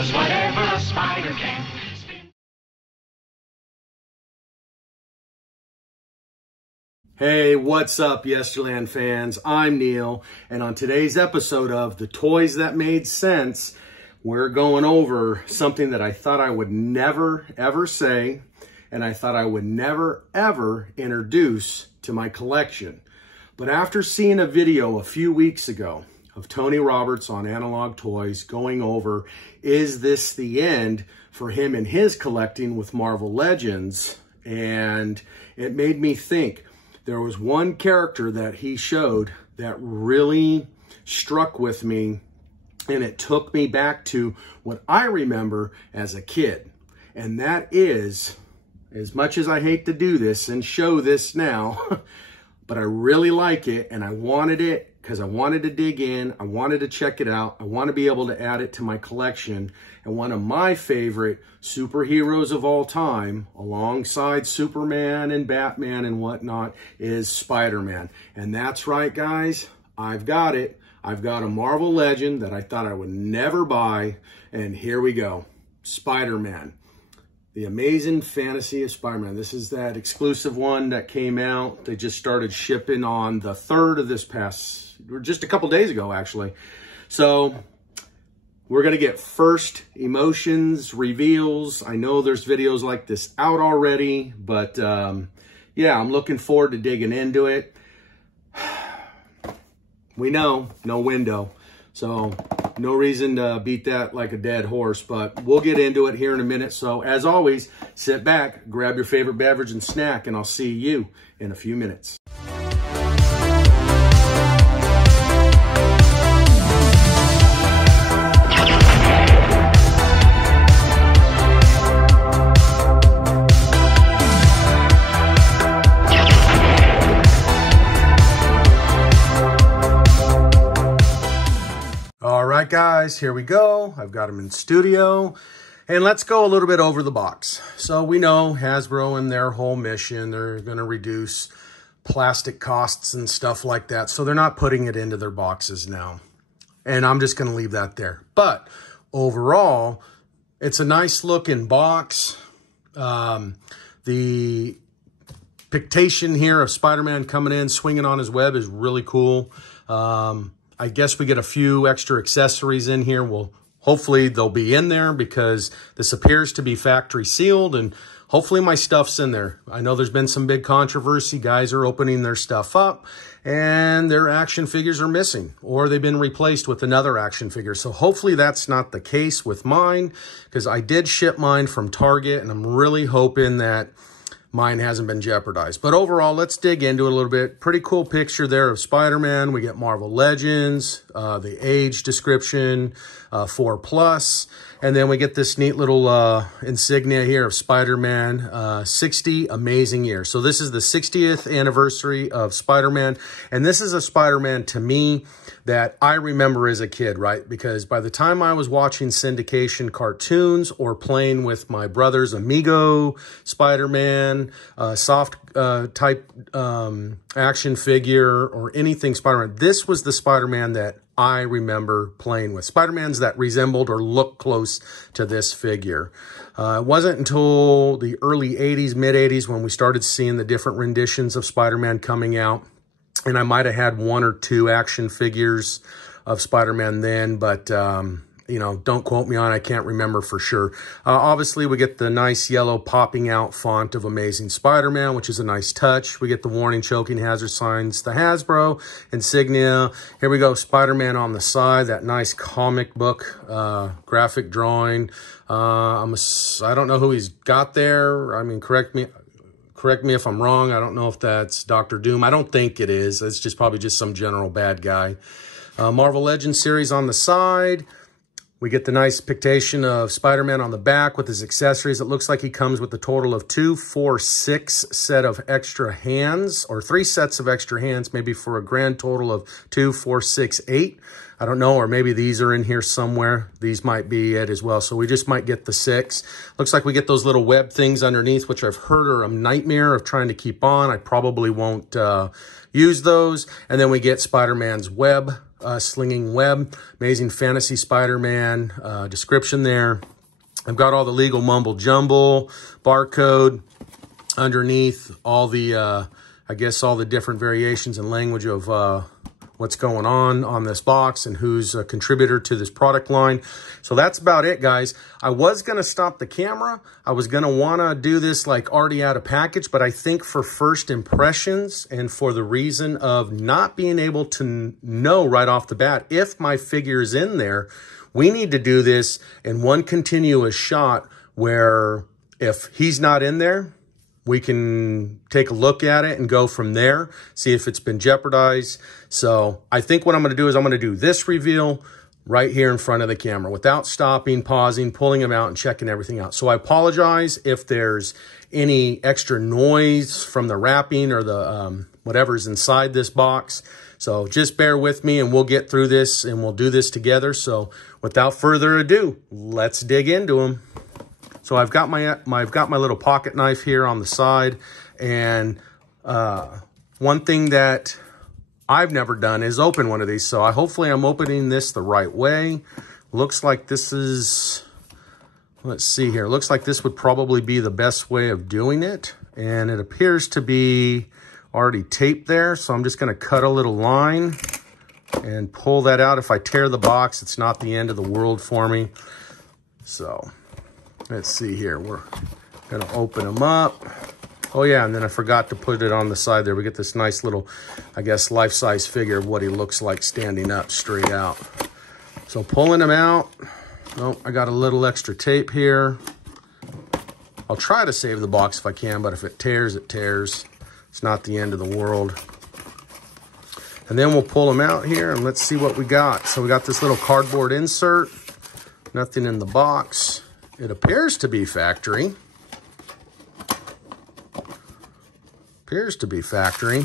'cause whatever a spider can. Hey, what's up, Yesterland fans? I'm Neal, and on today's episode of The Toys That Made Sense, we're going over something that I thought I would never, ever say, and I thought I would never, ever introduce to my collection. But after seeing a video a few weeks ago of Tony Roberts on Analog Toys going over, is this the end for him and his collecting with Marvel Legends? And it made me think. There was one character that he showed that really struck with me, and it took me back to what I remember as a kid. And that is, as much as I hate to do this and show this now, but I really like it, and I wanted it because I wanted to dig in, I wanted to check it out, I want to be able to add it to my collection. And one of my favorite superheroes of all time, alongside Superman and Batman and whatnot, is Spider-Man. And that's right, guys, I've got it. I've got a Marvel Legend that I thought I would never buy, and here we go. Spider-Man. The Amazing Fantasy of Spider-Man. This is that exclusive one that came out. They just started shipping on the 3rd of this past, or just a couple days ago, actually. So we're going to get first emotions, reveals. I know there's videos like this out already, but yeah, I'm looking forward to digging into it. We know, no window. So no reason to beat that like a dead horse, but we'll get into it here in a minute. So as always, sit back, grab your favorite beverage and snack, and I'll see you in a few minutes. All right, guys, here we go. I've got them in studio, and let's go a little bit over the box. So we know Hasbro and their whole mission, they're going to reduce plastic costs and stuff like that. So they're not putting it into their boxes now, and I'm just going to leave that there. But overall, it's a nice looking box. The pictation here of Spider-Man coming in, swinging on his web is really cool. I guess we get a few extra accessories in here. Well, hopefully they'll be in there because this appears to be factory sealed, and hopefully my stuff's in there. I know there's been some big controversy. Guys are opening their stuff up and their action figures are missing, or they've been replaced with another action figure. So hopefully that's not the case with mine, because I did ship mine from Target, and I'm really hoping that mine hasn't been jeopardized. But overall, let's dig into it a little bit. Pretty cool picture there of Spider-Man. We get Marvel Legends, the age description, 4+. And then we get this neat little insignia here of Spider-Man, 60 amazing years. So this is the 60th anniversary of Spider-Man. And this is a Spider-Man, to me, that I remember as a kid, right? Because by the time I was watching syndication cartoons or playing with my brother's Amigo Spider-Man, soft type action figure, or anything Spider-Man, this was the Spider-Man that I remember playing with. Spider-Mans that resembled or looked close to this figure. It wasn't until the early 80s, mid-80s, when we started seeing the different renditions of Spider-Man coming out. And I might have had 1 or 2 action figures of Spider-Man then, but, you know, don't quote me on it. I can't remember for sure. Obviously, we get the nice yellow popping out font of Amazing Spider-Man, which is a nice touch. We get the warning, choking hazard signs, the Hasbro insignia. Here we go, Spider-Man on the side, that nice comic book graphic drawing. I don't know who he's got there. I mean, correct me if I'm wrong. I don't know if that's Dr. Doom. I don't think it is. It's just probably just some general bad guy. Marvel Legends Series on the side. We get the nice pictation of Spider-Man on the back with his accessories. It looks like he comes with a total of 2, 4, 6 set of extra hands, or 3 sets of extra hands, maybe for a grand total of 2, 4, 6, 8. I don't know, or maybe these are in here somewhere. These might be it as well. So we just might get the 6. Looks like we get those little web things underneath, which I've heard are a nightmare of trying to keep on. I probably won't use those. And then we get Spider-Man's web slinging web. Amazing Fantasy Spider-Man description there. I've got all the legal mumble jumble, barcode underneath, all the, I guess, all the different variations and language of what's going on this box and who's a contributor to this product line. So that's about it, guys. I was going to stop the camera. I was going to want to do this like already out of package, but I think for first impressions and for the reason of not being able to know right off the bat if my figure is in there, we need to do this in one continuous shot where if he's not in there, we can take a look at it and go from there, see if it's been jeopardized. So I think what I'm going to do is I'm going to do this reveal right here in front of the camera without stopping, pausing, pulling them out, and checking everything out. So I apologize if there's any extra noise from the wrapping or the whatever's inside this box. So just bear with me and we'll get through this and we'll do this together. So without further ado, let's dig into them. So I've got my little pocket knife here on the side, and one thing that I've never done is open one of these. So hopefully I'm opening this the right way. Looks like this is, let's see here. Looks like this would probably be the best way of doing it, and it appears to be already taped there. So I'm just going to cut a little line and pull that out. If I tear the box, it's not the end of the world for me. So let's see here. We're going to open them up. Oh, yeah, and then I forgot to put it on the side there. We get this nice little, I guess, life-size figure of what he looks like standing up straight out. So pulling him out. Oh, I got a little extra tape here. I'll try to save the box if I can, but if it tears, it tears. It's not the end of the world. And then we'll pull him out here, and let's see what we got. So we got this little cardboard insert. Nothing in the box. It appears to be factory. Appears to be factory.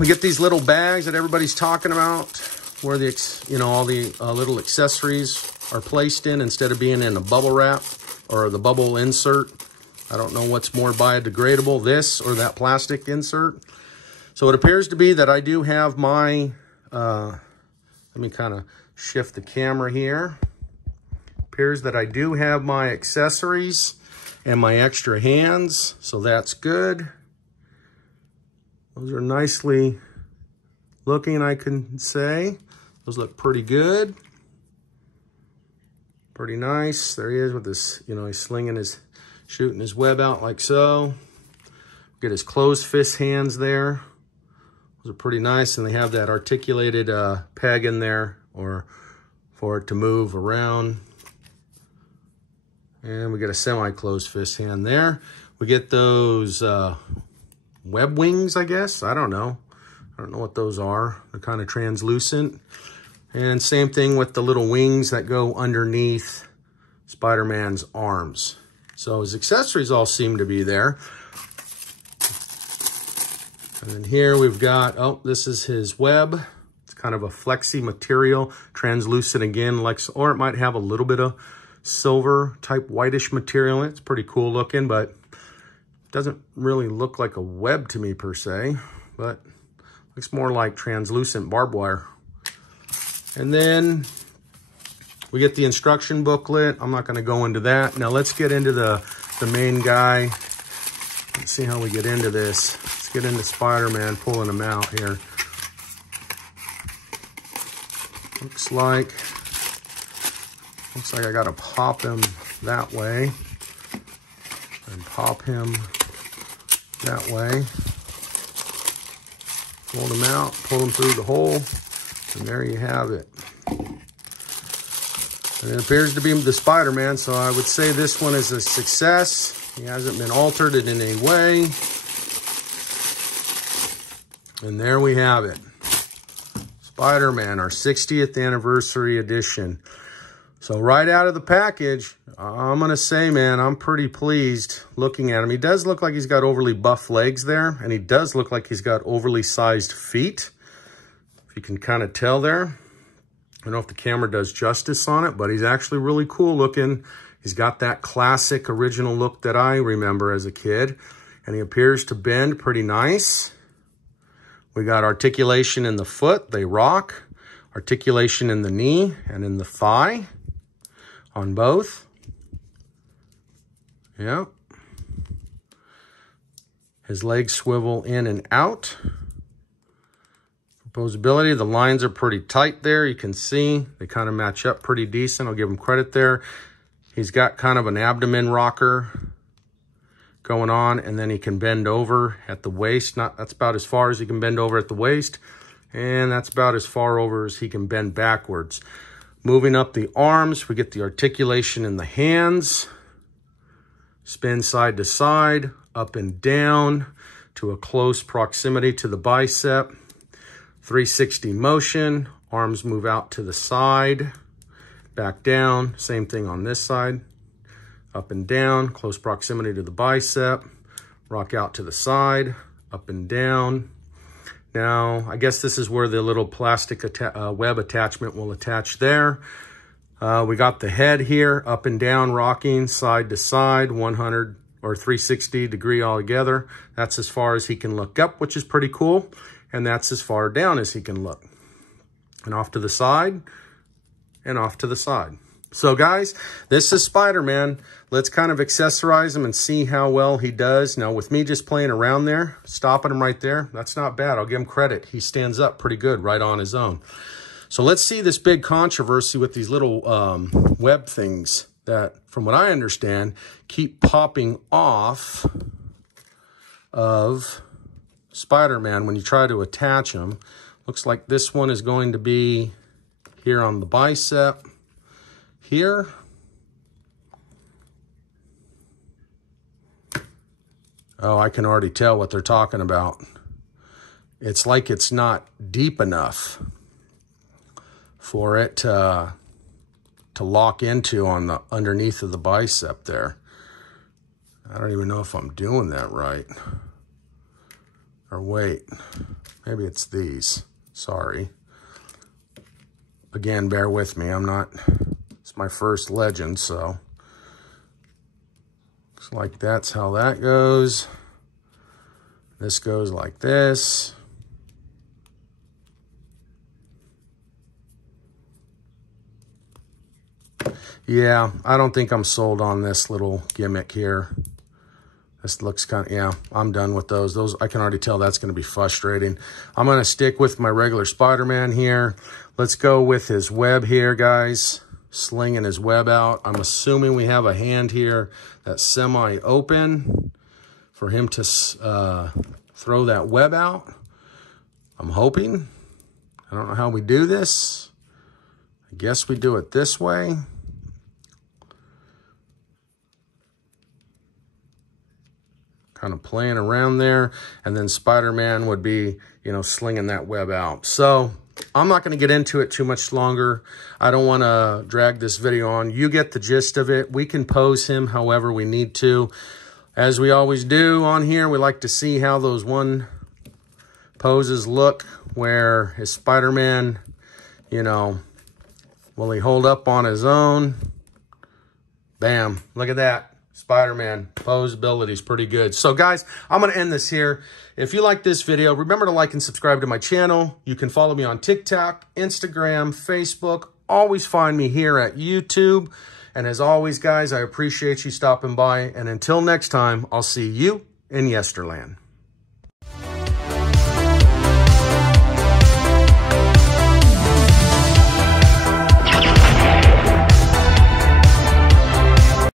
We get these little bags that everybody's talking about, where the all the little accessories are placed in instead of being in a bubble wrap or the bubble insert. I don't know what's more biodegradable, this or that plastic insert. So it appears to be that I do have my. Let me kind of shift the camera here. Appears that I do have my accessories and my extra hands, so that's good. Those are nicely looking, I can say. Those look pretty good. Pretty nice. There he is with this, he's shooting his web out like so. Get his closed fist hands there. Those are pretty nice, and they have that articulated peg in there or for it to move around. And we get a semi-closed fist hand there. We get those web wings, I guess. I don't know. I don't know what those are. They're kind of translucent. And same thing with the little wings that go underneath Spider-Man's arms. So his accessories all seem to be there. And then here we've got, oh, this is his web. It's kind of a flexy material, translucent again, or it might have a little bit of silver type whitish material. It's pretty cool looking, but doesn't really look like a web to me per se, but looks more like translucent barbed wire. And then we get the instruction booklet. I'm not going to go into that. Now let's get into the main guy. Let's see how we get into this. Let's get into Spider-Man, pulling him out here. Looks like I got to pop him that way and pop him that way. Fold him out, pull him through the hole, and there you have it. And it appears to be the Spider-Man, so I would say this one is a success. He hasn't been altered in any way. And there we have it. Spider-Man, our 60th anniversary edition. So right out of the package, I'm going to say, man, I'm pretty pleased looking at him. He does look like he's got overly buff legs there, and he does look like he's got overly sized feet. If you can kind of tell there. I don't know if the camera does justice on it, but he's actually really cool looking. He's got that classic original look that I remember as a kid, and he appears to bend pretty nice. We got articulation in the foot, they rock. Articulation in the knee and in the thigh on both. Yep. His legs swivel in and out. Posability, the lines are pretty tight there. You can see they kind of match up pretty decent. I'll give him credit there. He's got kind of an abdomen rocker going on, and then he can bend over at the waist. That's about as far as he can bend over at the waist, and that's about as far over as he can bend backwards. Moving up the arms, we get the articulation in the hands. Spin side to side, up and down to a close proximity to the bicep. 360 motion, arms move out to the side, back down, same thing on this side, up and down, close proximity to the bicep, rock out to the side, up and down. Now, I guess this is where the little plastic web attachment will attach there. We got the head here, up and down, rocking side to side, 100 or 360 degree altogether. That's as far as he can look up, which is pretty cool. And that's as far down as he can look. And off to the side, and off to the side. So guys, this is Spider-Man. Let's kind of accessorize him and see how well he does. Now with me just playing around there, stopping him right there, that's not bad. I'll give him credit. He stands up pretty good right on his own. So let's see this big controversy with these little web things that, from what I understand, keep popping off of Spider-Man when you try to attach them. Looks like this one is going to be here on the bicep here. Oh, I can already tell what they're talking about. It's like it's not deep enough for it to lock into on the underneath of the bicep there. I don't even know if I'm doing that right. Or wait, maybe it's these. Sorry. Again, bear with me. It's my first Legend, so. Looks like that's how that goes. This goes like this. Yeah, I don't think I'm sold on this little gimmick here. This looks kind of, yeah, I'm done with those. Those, I can already tell that's going to be frustrating. I'm going to stick with my regular Spider-Man here. Let's go with his web here, guys. Slinging his web out. I'm assuming we have a hand here that's semi-open for him to throw that web out. I'm hoping. I don't know how we do this. I guess we do it this way. Kind of playing around there, and then Spider-Man would be, you know, slinging that web out. So I'm not going to get into it too much longer. I don't want to drag this video on. You get the gist of it. We can pose him however we need to. As we always do on here, we like to see how those one poses look, where his Spider-Man, you know, will he hold up on his own? Bam, look at that. Spider-Man posability is pretty good. So guys, I'm going to end this here. If you like this video, remember to like and subscribe to my channel. You can follow me on TikTok, Instagram, Facebook. Always find me here at YouTube. And as always, guys, I appreciate you stopping by. And until next time, I'll see you in Yesterland.